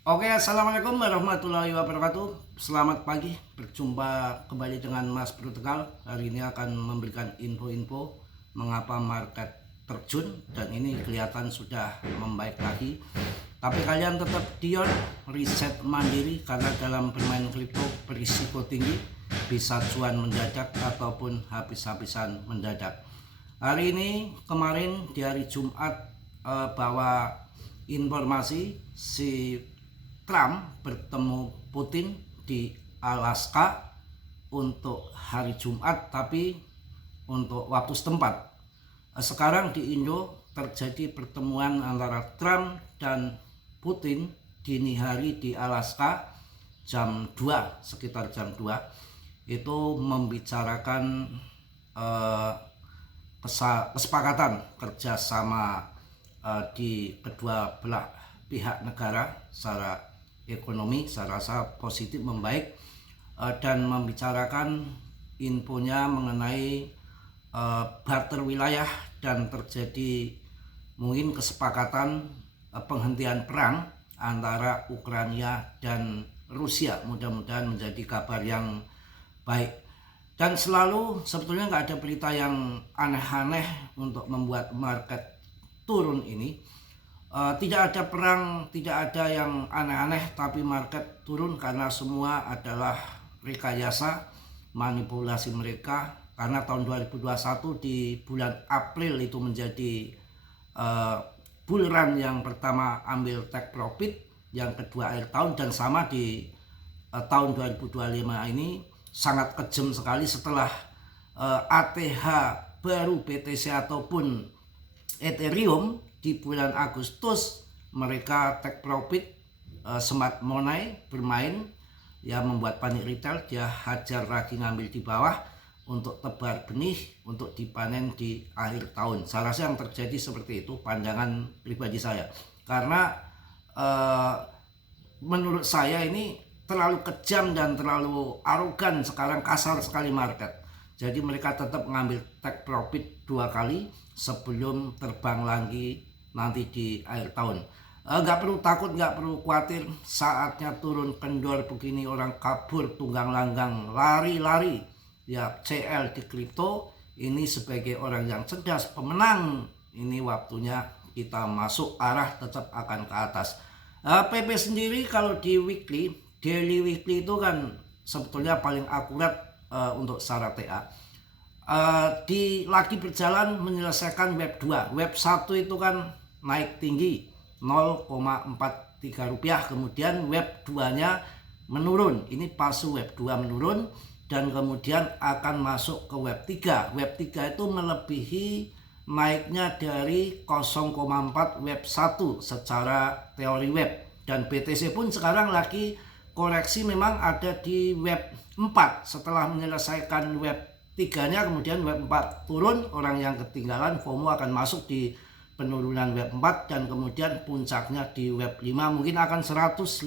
Oke, assalamualaikum warahmatullahi wabarakatuh. Selamat pagi, berjumpa kembali dengan Mas Bro Tegal. Hari ini akan memberikan info-info mengapa market terjun dan ini kelihatan sudah membaik lagi. Tapi kalian tetap dion riset mandiri karena dalam bermain kripto berisiko tinggi, bisa cuan mendadak ataupun habis-habisan mendadak. Hari ini kemarin di hari Jumat bahwa informasi si Trump bertemu Putin di Alaska untuk hari Jumat, tapi untuk waktu setempat. Sekarang di Indo terjadi pertemuan antara Trump dan Putin dini hari di Alaska jam 2, sekitar jam 2. Itu membicarakan kesepakatan kerjasama di kedua belah pihak negara secara ekonomi. Saya rasa positif membaik, dan membicarakan infonya mengenai barter wilayah dan terjadi mungkin kesepakatan penghentian perang antara Ukraina dan Rusia. Mudah-mudahan menjadi kabar yang baik. Dan selalu sebetulnya nggak ada berita yang aneh-aneh untuk membuat market turun ini. Tidak ada perang, tidak ada yang aneh-aneh, tapi market turun karena semua adalah rekayasa manipulasi mereka. Karena tahun 2021 di bulan April itu menjadi bull run yang pertama ambil take profit, yang kedua akhir tahun, dan sama di tahun 2025 ini sangat kejam sekali setelah ATH baru BTC ataupun Ethereum di bulan Agustus mereka take profit. Smart money bermain ya, membuat panik retail, dia hajar lagi ngambil di bawah untuk tebar benih untuk dipanen di akhir tahun. Saya rasa yang terjadi seperti itu, pandangan pribadi saya, karena menurut saya ini terlalu kejam dan terlalu arogan sekarang, kasar sekali market. Jadi mereka tetap mengambil take profit 2 kali sebelum terbang lagi nanti di akhir tahun. Nggak perlu takut, nggak perlu khawatir. Saatnya turun kendor begini orang kabur tunggang langgang, lari-lari ya. CL di kripto ini sebagai orang yang cerdas, pemenang, ini waktunya kita masuk, arah tetap akan ke atas. PP sendiri kalau di weekly, daily weekly itu kan sebetulnya paling akurat untuk secara TA. Lagi berjalan menyelesaikan web 2. Web 1 itu kan naik tinggi 0,43 rupiah, kemudian web 2 nya menurun. Ini palsu, web 2 menurun dan kemudian akan masuk ke web 3. Web 3 itu melebihi naiknya dari 0,4 web 1 secara teori web. Dan BTC pun sekarang lagi koreksi, memang ada di web 4 setelah menyelesaikan web 3-nya, kemudian web 4 turun, orang yang ketinggalan FOMO akan masuk di penurunan web 4 dan kemudian puncaknya di web 5 mungkin akan 150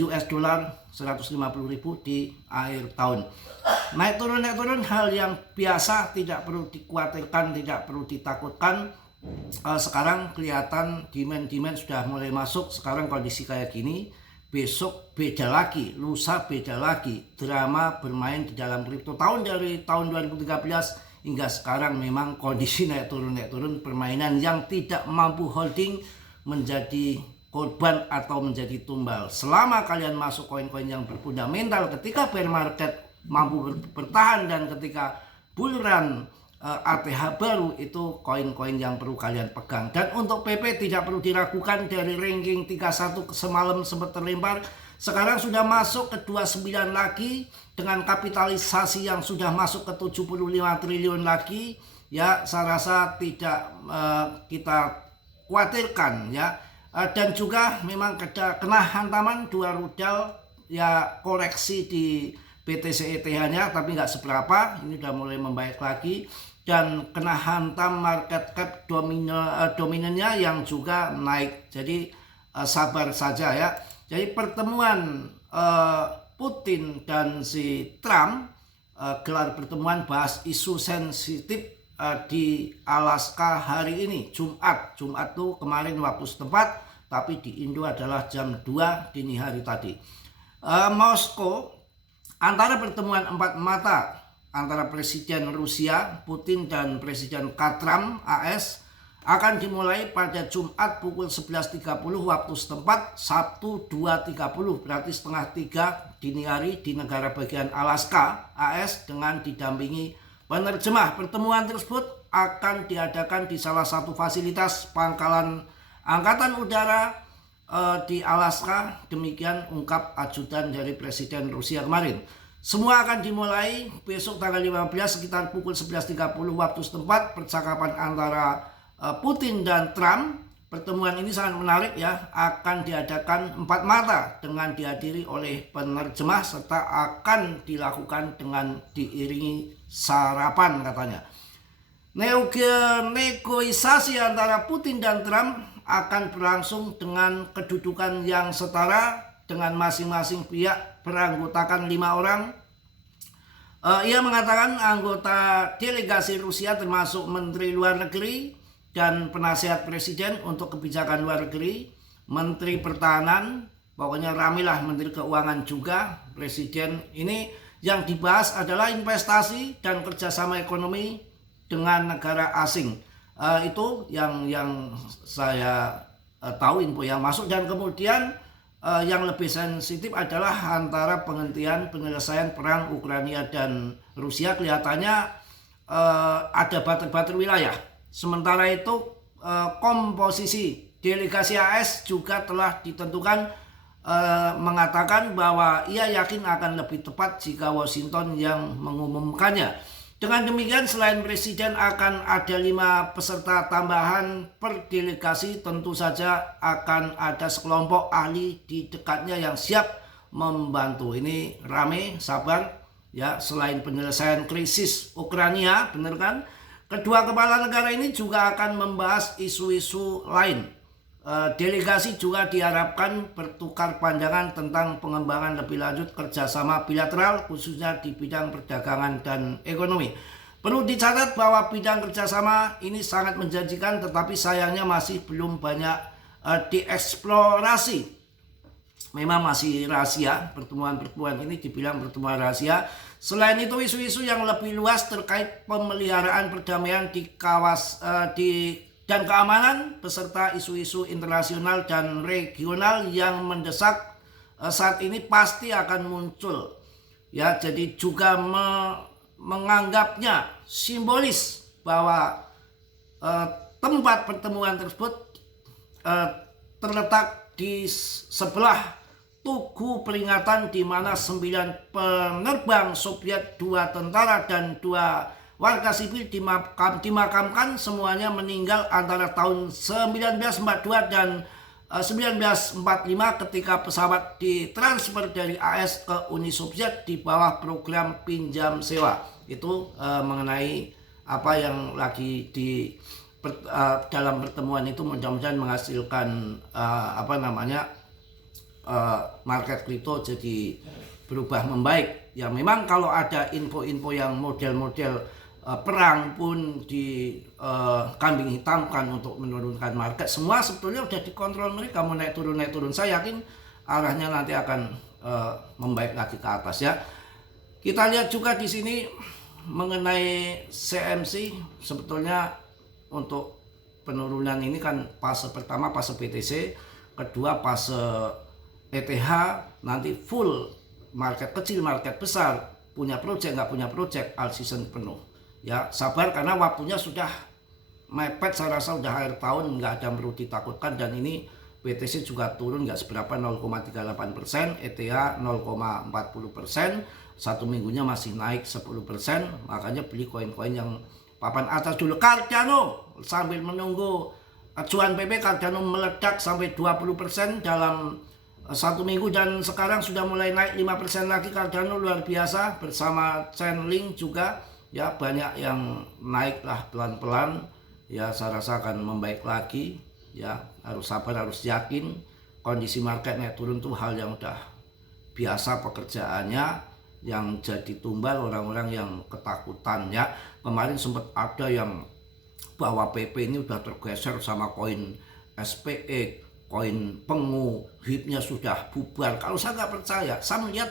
US dollar, 150.000 di akhir tahun. Naik turun hal yang biasa, tidak perlu dikhawatirkan, tidak perlu ditakutkan. Sekarang kelihatan demand sudah mulai masuk. Sekarang kondisi kayak gini, besok beda lagi, lusa beda lagi. Drama bermain di dalam kripto dari tahun 2013 hingga sekarang memang kondisi naik turun, permainan yang tidak mampu holding menjadi korban atau menjadi tumbal. Selama kalian masuk koin-koin yang berfundamental, ketika bear market mampu bertahan dan ketika bull run ATH baru, itu koin-koin yang perlu kalian pegang. Dan untuk PP tidak perlu diragukan, dari ranking 31 semalam sempat terlempar, sekarang sudah masuk ke 29 lagi dengan kapitalisasi yang sudah masuk ke 75 triliun lagi. Ya, saya rasa tidak kita khawatirkan ya. Dan juga memang kena hantaman 2 rudal ya, koreksi di BTC ETH-nya, tapi nggak seberapa. Ini udah mulai membaik lagi. Dan kena hantam market cap dominannya yang juga naik. Jadi sabar saja ya. Jadi pertemuan Putin dan si Trump, gelar pertemuan bahas isu sensitif di Alaska hari ini, Jumat tuh kemarin waktu setempat, tapi di Indo adalah jam 2 dini hari tadi. Moskow, antara pertemuan empat mata antara Presiden Rusia Putin dan Presiden Trump AS akan dimulai pada Jumat pukul 11.30 waktu setempat, Sabtu 2.30 berarti setengah 3 dini hari di negara bagian Alaska AS dengan didampingi penerjemah. Pertemuan tersebut akan diadakan di salah satu fasilitas pangkalan Angkatan Udara di Alaska, demikian ungkap ajudan dari Presiden Rusia kemarin. Semua akan dimulai besok tanggal 15 sekitar pukul 11.30 waktu setempat. Percakapan antara Putin dan Trump, pertemuan ini sangat menarik ya, akan diadakan empat mata dengan dihadiri oleh penerjemah serta akan dilakukan dengan diiringi sarapan katanya. Negosiasi antara Putin dan Trump akan berlangsung dengan kedudukan yang setara dengan masing-masing pihak beranggotakan 5 orang. Ia mengatakan anggota delegasi Rusia termasuk Menteri Luar Negeri dan penasihat presiden untuk kebijakan luar negeri, Menteri Pertahanan, pokoknya ramilah Menteri Keuangan juga. Presiden ini yang dibahas adalah investasi dan kerjasama ekonomi dengan negara asing. Itu yang saya tahu info yang masuk. Dan kemudian yang lebih sensitif adalah antara penghentian penyelesaian perang Ukraina dan Rusia. Kelihatannya ada bater-bater wilayah. Sementara itu komposisi delegasi AS juga telah ditentukan, mengatakan bahwa ia yakin akan lebih tepat jika Washington yang mengumumkannya. Dengan demikian selain presiden akan ada 5 peserta tambahan per delegasi. Tentu saja akan ada sekelompok ahli di dekatnya yang siap membantu. Ini rame, sabar ya. Selain penyelesaian krisis Ukraina, benar kan? Kedua kepala negara ini juga akan membahas isu-isu lain. Delegasi juga diharapkan bertukar pandangan tentang pengembangan lebih lanjut kerjasama bilateral, khususnya di bidang perdagangan dan ekonomi. Perlu dicatat bahwa bidang kerjasama ini sangat menjanjikan, tetapi sayangnya masih belum banyak dieksplorasi. Memang masih rahasia, pertemuan-pertemuan ini dibilang pertemuan rahasia. Selain itu isu-isu yang lebih luas terkait pemeliharaan perdamaian dan keamanan beserta isu-isu internasional dan regional yang mendesak saat ini pasti akan muncul. Ya, jadi juga menganggapnya simbolis bahwa tempat pertemuan tersebut terletak di sebelah tugu peringatan di mana 9 penerbang Soviet, 2 tentara dan 2 warga sipil dimakamkan. Semuanya meninggal antara tahun 1942 dan 1945 ketika pesawat ditransfer dari AS ke Uni Soviet di bawah program pinjam sewa. Itu mengenai apa yang lagi dalam pertemuan itu, mudah-mudahan menghasilkan market kripto jadi berubah membaik. Ya memang kalau ada info-info yang model-model perang pun di kambing hitamkan untuk menurunkan market, semua sebetulnya udah dikontrol mereka, mau naik turun. Saya yakin arahnya nanti akan membaik lagi ke atas ya. Kita lihat juga di sini mengenai CMC. Sebetulnya untuk penurunan ini kan fase pertama fase BTC, kedua fase ETH, nanti full market kecil, market besar, punya project nggak punya project, all season penuh. Ya sabar karena waktunya sudah mepet, saya rasa udah akhir tahun, nggak ada yang perlu ditakutkan. Dan ini BTC juga turun nggak seberapa, 0,38%, ETH 0,40%, satu minggunya masih naik 10%. Makanya beli koin-koin yang papan atas dulu. Cardano sambil menunggu acuan PP, Cardano meledak sampai 20% dalam satu minggu, dan sekarang sudah mulai naik 5% lagi. Cardano luar biasa, bersama Chainlink juga ya, banyak yang naik lah pelan-pelan ya. Saya rasa akan membaik lagi ya, harus sabar, harus yakin. Kondisi market naik turun tuh hal yang udah biasa pekerjaannya. Yang jadi tumbal orang-orang yang ketakutan ya. Kemarin sempat ada yang bahwa PP ini udah tergeser sama koin SPE, koin pengu, HIP-nya sudah bubar. Kalau saya nggak percaya, saya melihat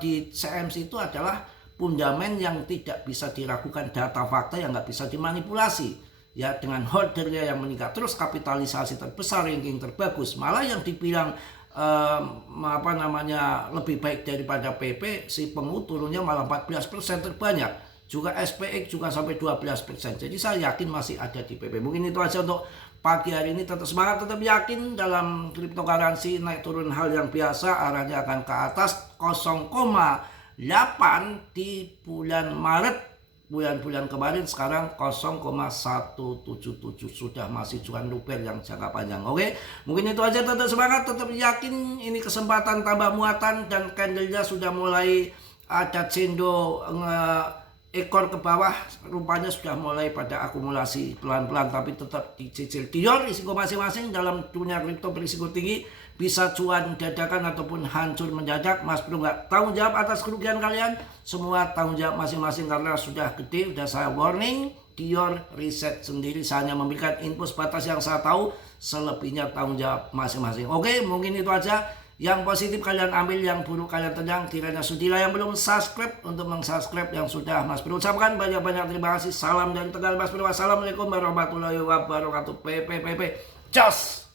di CMC itu adalah fundament yang tidak bisa diragukan, data fakta yang nggak bisa dimanipulasi. Ya, dengan holdernya yang meningkat terus, kapitalisasi terbesar, ranking terbagus, malah yang dibilang lebih baik daripada PP, si pengu turunnya malah 14% terbanyak. Juga SPX juga sampai 12%. Jadi saya yakin masih ada di PP. Mungkin itu aja untuk pagi hari ini. Tetap semangat, tetap yakin dalam cryptocurrency. Naik turun hal yang biasa, arahnya akan ke atas. 0,8 di bulan Maret, bulan-bulan kemarin, sekarang 0,177, sudah masih cuan luber yang jangka panjang. Oke, mungkin itu aja. Tetap semangat, tetap yakin, ini kesempatan tambah muatan, dan candlenya sudah mulai ada cendo ekor ke bawah, rupanya sudah mulai pada akumulasi pelan-pelan, tapi tetap dicicil. Dior risiko masing-masing dalam dunia kripto berisiko tinggi, bisa cuan dadakan ataupun hancur mendadak. Mas Bro nggak tanggung jawab atas kerugian kalian, semua tanggung jawab masing-masing karena sudah gede. Udah saya warning, Dior riset sendiri, saya hanya memberikan info sebatas yang saya tahu, selebihnya tanggung jawab masing-masing. Oke, mungkin itu aja. Yang positif kalian ambil, yang buruk kalian tenang. Kiranya sudilah yang belum subscribe untuk meng-subscribe, yang sudah Mas Bro ucapkan banyak-banyak terima kasih. Salam dari Tegal Mas Bro. Wassalamualaikum warahmatullahi wabarakatuh. PP. Jos.